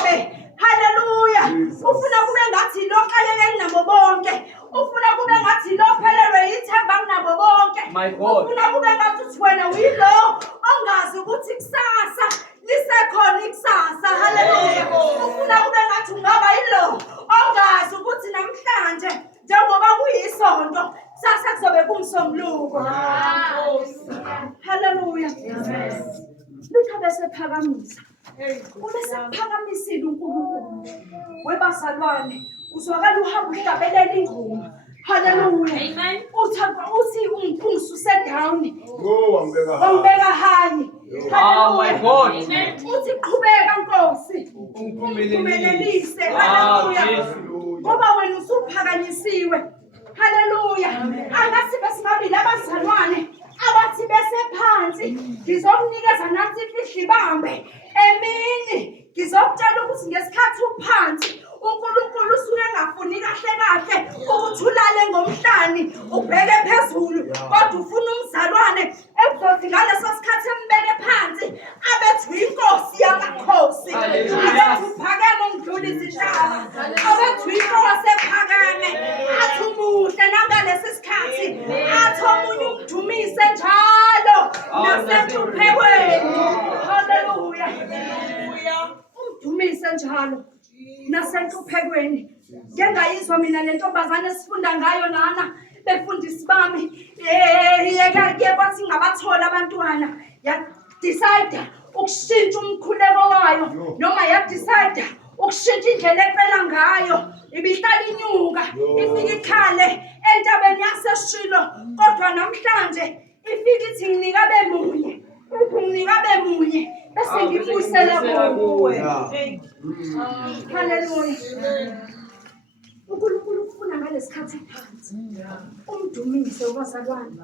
uzobe. Haleluya. Ufuna kube ngathi lo xakeke kunabo bonke. Ufuna kube ngathi lo phelelwe ithemba kunabo bonke. Ufuna kube ngathi uthi wena uyilo ongazi ukuthi kusasa lisekhona ikusasa. Haleluya. Ufuna kube ngathi ungaba yilo ongazi ukuthi namhlanje njengoba kuyisonto sasa kuzobe kumsombuluko. Haleluya. Lithabe sephakamisa. Uma sephakamisile uNkulunkulu webazalwane uzwakala uhamba uhlabelela ingoma. Haleluya. Amen. Uthi ungususe down. Wambeka high. Oh my God. Uthi qhubeka Nkosi. Uphumelelise. Haleluya. Ngoba wena usuphakanyisiwe. Haleluya. Angathi besingabili abazalwane abathi bese phansi ngizomnikeza nathi ifihli bambe emini ngizokutshela ukuthi ngesikhathi uphansi uNkulunkulu usuke engafuni kahle ukuthi ulale ngomhlani ubheke phezulu kodwa ufuna umzalwane ebuzothi ngaleso sikhathi embeke phansi abethi inkosi yamakhosi abethi uphakeme ungidlulisa ishaka abethi inkosi ephakeme athi umuhle nangalesi sikhathi athi omunye umdumise njalo nasenhluphekweni. Haleluya. Umdumise njalo nasenhluphekweni. Ngengayizwa mina le ntombazane esifunda ngayo nana befundisi bami yeke bathi ngabathola abantwana yadecide ukushintsha umkhuleko wayo noma yadecide ukushintsha indlela ecela ngayo ibihlala inyuka ifika ikhale entabeni yaseshilo kodwa namhlanje ifika ithi nginika bemunye nginika bemunye bese ngibuyisela kuwe. Haleluya. uNkulunkulu ufuna ngalesikhathi phansi umdumise ubazalwane.